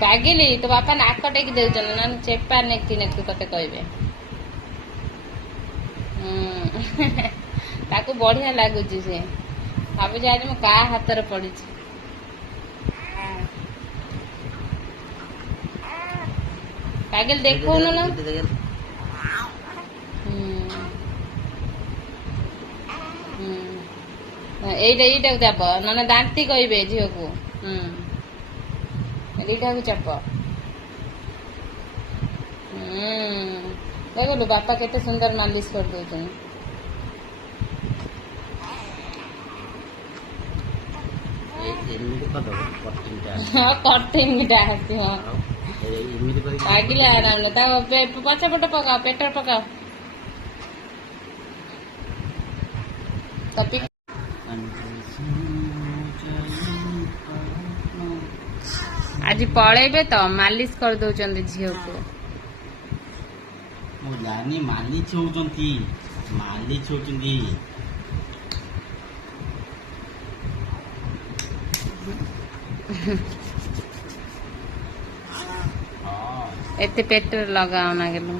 ପାଗିଲି ତୋ ବାପା ନାକ ଟେକି ଦେଉଛନ୍ତି ନା ଚେପା ନେକି ନେକି ତତେ କହିବେ। ତାକୁ ବଢିଆ ଲାଗୁଛି ସେ ଭାବୁଛି ଆଜି ମୁଁ କାହା ହାତରେ ପଡିଛି। ପାଗିଲି ଦେଖଉନୁ ନା ଏଇଟାକୁ ଚାପ ନହେଲେ ଦାନ୍ତି କହିବେ ଝିଅକୁ। ଏଇଟାକୁ ଚାପ। ଦେଖିଲୁ ବାପା କେତେ ସୁନ୍ଦର ମାଲିସ କରିଦଉଛନ୍ତି। କଟିଂଟା ଆସିବ ପାଗିଲା ଆରାମ ତା ପଛପଟ ପକାଅ ପେଟରେ ପକାଅ। ଆଜି ପଳେଇବେ ତ ମାଲିସ କରିଦଉଛନ୍ତି ଝିଅକୁ। ମୁଁ ଜାଣି ମାଲିସ ହଉଛନ୍ତି ଏତେ ପେଟରେ ଲଗାଅନା ଗେଲୁ।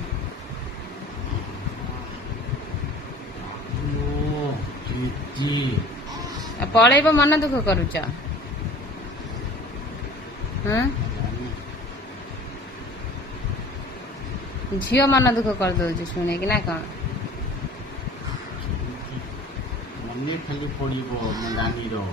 ପଳେଇବ ମନ ଦୁଃଖ କରୁଛ। ଝିଅ ମନ ଦୁଃଖ କରିଦଉଛି ଶୁଣିକି ନା କଣ? ମନେ ଖାଲି ପଡିବ ମୋ ନାନୀର।